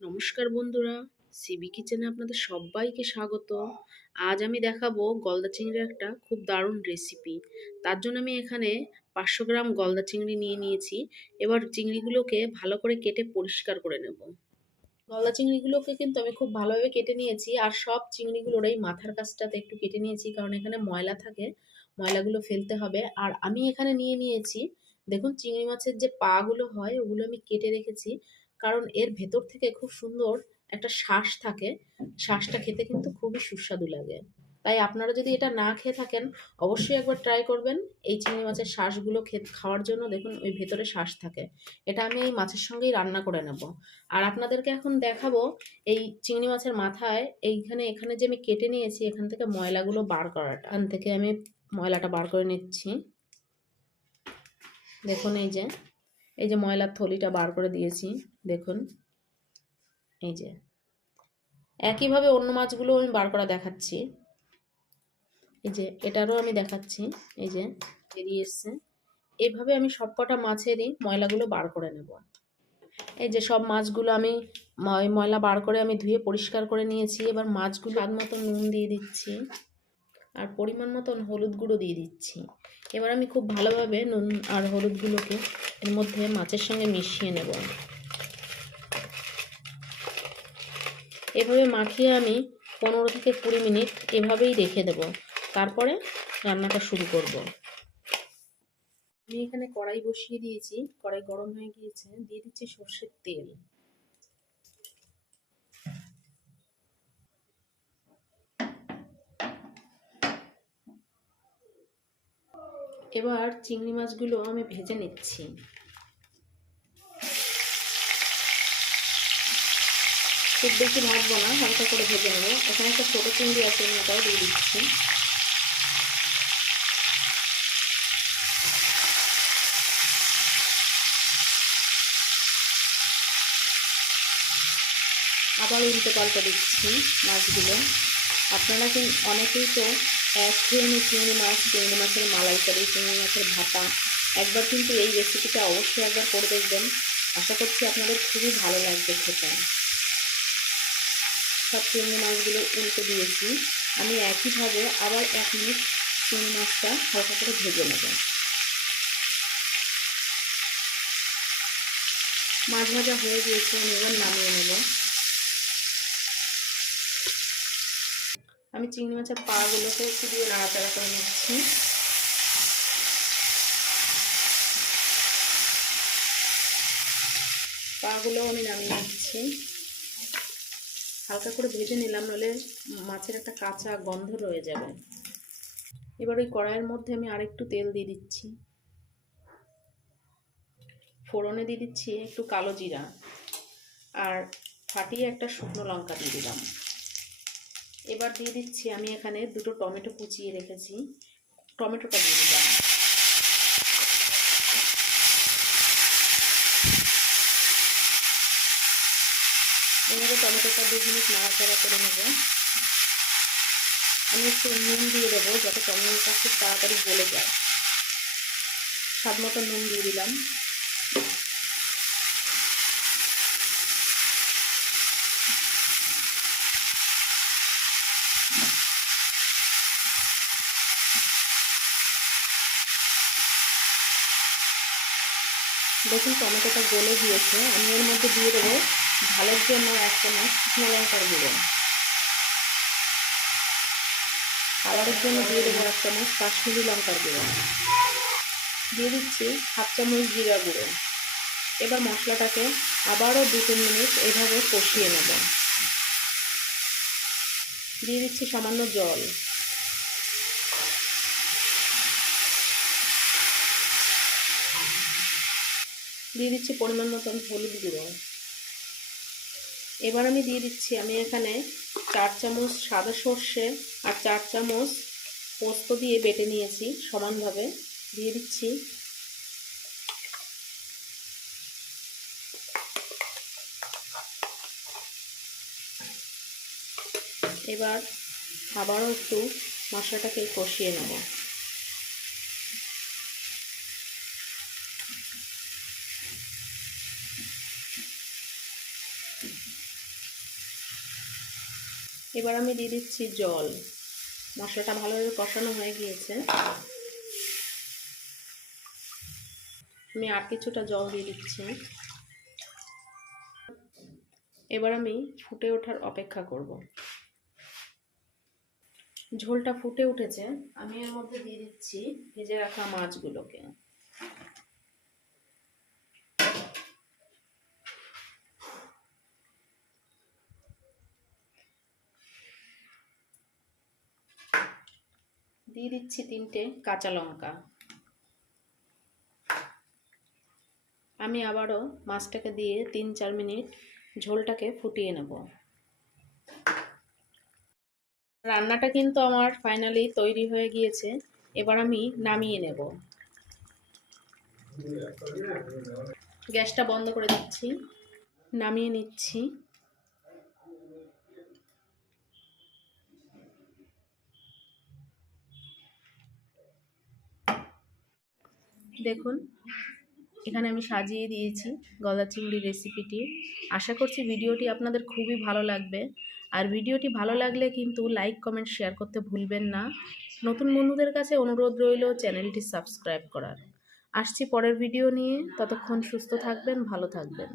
নমস্কার বন্ধুরা, সিবি কিচেনে আপনাদের সবাইকে স্বাগত। আজ আমি দেখাবো গলদা চিংড়ির একটা খুব দারুণ রেসিপি। তার জন্য আমি এখানে 500 গ্রাম গলদা চিংড়ি নিয়ে নিয়েছি। এবার চিংড়িগুলোকে ভালো করে কেটে পরিষ্কার করে নেব। গলদা চিংড়িগুলোকে কিন্তু আমি খুব ভালোভাবে কেটে নিয়েছি, আর সব চিংড়িগুলোর এই মাথার কাছটাতে একটু কেটে নিয়েছি, কারণ এখানে ময়লা থাকে, ময়লাগুলো ফেলতে হবে। আর আমি এখানে নিয়ে নিয়েছি, দেখুন চিংড়ি মাছের যে পা গুলো হয় ওগুলো আমি কেটে রেখেছি, কারণ এর ভেতর থেকে খুব সুন্দর একটা শাঁস থাকে। শাঁসটা খেতে কিন্তু খুবই সুস্বাদু লাগে। তাই আপনারা যদি এটা না খেয়ে থাকেন, অবশ্যই একবার ট্রাই করবেন এই চিংড়ি মাছের শাঁসগুলো খাওয়ার জন্য। দেখুন ওই ভেতরে শাঁস থাকে। এটা আমি এই মাছের সঙ্গেই রান্না করে নেব। আর আপনাদেরকে এখন দেখাবো এই চিংড়ি মাছের মাথায় এখানে যে আমি কেটে নিয়েছি, এখান থেকে ময়লাগুলো বার করাটা। এখান থেকে আমি ময়লাটা বার করে নিচ্ছি। দেখুন এই যে ময়লার থলিটা বার করে দিয়েছি। দেখুন এই যে একইভাবে অন্য মাছগুলো আমি বার করা দেখাচ্ছি। এই যে এটারও আমি দেখাচ্ছি, এই যে বেরিয়ে এসছে। এইভাবে আমি সবকটা মাছেরই ময়লাগুলো বার করে নেব। এই যে সব মাছগুলো আমি ময়লা বার করে আমি ধুয়ে পরিষ্কার করে নিয়েছি। এবার মাছগুলো স্বাদ মতো নুন দিয়ে দিচ্ছি, আর পরিমাণ মতন হলুদ গুঁড়ো দিয়ে দিচ্ছি। এবার আমি খুব ভালোভাবে নুন আর হলুদগুলোকে এর মধ্যে মাছের সঙ্গে মিশিয়ে নেব। এভাবে মাখিয়ে আমি 15 থেকে 20 মিনিট এভাবেই রেখে দেব। তারপরে রান্নাটা শুরু করব। আমি এখানে কড়াই বসিয়ে দিয়েছি, কড়াই গরম হয়ে গিয়েছে, দিয়ে দিচ্ছি সর্ষের তেল। এবার চিংড়ি মাছগুলো আমি ভেজে নিচ্ছি। খুব বেশি ভাজবো না, হালকা করে ভেজে নেবো। এখানে একটা ছোটো চিংড়ি আছে, আমি ওটাও দিয়ে দিচ্ছি। আবার উল্টে পাল্টে দিচ্ছি মাছগুলো। আপনারা কিন্তু অনেকেই তো একঘেয়েমি চিংড়ি মাছের মালাইকারি, চিংড়ি মাছের ভাপা, একবার কিন্তু এই রেসিপিটা অবশ্যই একবার করে দেখবেন। আশা করছি আপনাদের খুবই ভালো লাগবে খেতে। সব চিংড়ি মাছগুলো উল্টে দিয়েছি। আমি একইভাবে আবার 1 মিনিট চিংড়ি মাছটা হালকা করে ভেজে নেব। মাছ ভাজা হয়ে গিয়েছে, আমি এবার নামিয়ে নেব। আমি চিংড়ি মাছের পাগুলোকে একটু দিয়ে নাড়াচাড়া করে নিচ্ছি। পাগুলো আমি নামিয়ে নিচ্ছি। হালকা করে ভেজে নিলাম, নইলে মাছের একটা কাঁচা গন্ধ রয়ে যাবে। এবার ওই কড়াইয়ের মধ্যে আমি আরেকটু তেল দিয়ে দিচ্ছি। ফোড়নে দিয়ে দিচ্ছি একটু কালো জিরা, আর ফাটিয়ে একটা শুকনো লঙ্কা দিয়ে দিলাম। এবার দিয়ে দিচ্ছি আমি এখানে 2টো টমেটো কুচিয়ে রেখেছি, টমেটোটা দিয়ে দিলাম। এভাবে টমেটোটা 2 মিনিট নাড়াচাড়া করে নেব। আমি একটু নুন দিয়ে দেবো, যাতে টমেটোটা খুব তাড়াতাড়ি গলে যায়। স্বাদ মতো নুন দিয়ে দিলাম। দেখুন টমেটোটা গলে গিয়েছে। আমি এর মধ্যে দিয়ে দেবো ঝালের জন্য 1 চামচ শুকনো লঙ্কার গুঁড়ো, কালারের জন্য দিয়ে দেবো 1 চামচ কাশ্মীরি লঙ্কার গুঁড়ো, দিয়ে দিচ্ছি 1/2 চামচ জিরা গুঁড়ো। এবার মশলাটাকে আবারও 2-3 মিনিট এভাবে কষিয়ে নেব। দিয়ে দিচ্ছি সামান্য জল। দিয়ে দিচ্ছি পরিমাণ মতন হলুদ গুঁড়ো। এবার আমি দিয়ে দিচ্ছি, আমি এখানে 4 চামচ সাদা সর্ষে আর 4 চামচ পোস্ত দিয়ে বেটে নিয়েছি সমানভাবে, দিয়ে দিচ্ছি। এবার আবারও একটু মশলাটাকে কষিয়ে নেব। এবার আমি দিয়ে দিচ্ছি জল। মশলাটা ভালোভাবে কষানো হয়ে গিয়েছে, আমি আর কিছুটা জল দিয়ে দিচ্ছি। এবার আমি ফুটে ওঠার অপেক্ষা করব। ঝোলটা ফুটে উঠেছে, আমি এর মধ্যে দিয়ে দিচ্ছি ভেজে রাখা মাছগুলোকে। দিয়ে দিচ্ছি 3টে কাঁচা লঙ্কা। আমি আবারও মাছটাকে দিয়ে 3-4 মিনিট ঝোলটাকে ফুটিয়ে নেব। রান্নাটা কিন্তু আমার ফাইনালি তৈরি হয়ে গিয়েছে, এবার আমি নামিয়ে নেব। গ্যাসটা বন্ধ করে দিচ্ছি, নামিয়ে নিচ্ছি। দেখুন, এখানে আমি সাজিয়ে দিয়েছি গলদা চিংড়ি রেসিপিটি। আশা করছি ভিডিওটি আপনাদের খুবই ভালো লাগবে। আর ভিডিওটি ভালো লাগলে কিন্তু লাইক, কমেন্ট, শেয়ার করতে ভুলবেন না। নতুন বন্ধুদের কাছে অনুরোধ রইল চ্যানেলটি সাবস্ক্রাইব করার। আসছি পরের ভিডিও নিয়ে, ততক্ষণ সুস্থ থাকবেন, ভালো থাকবেন।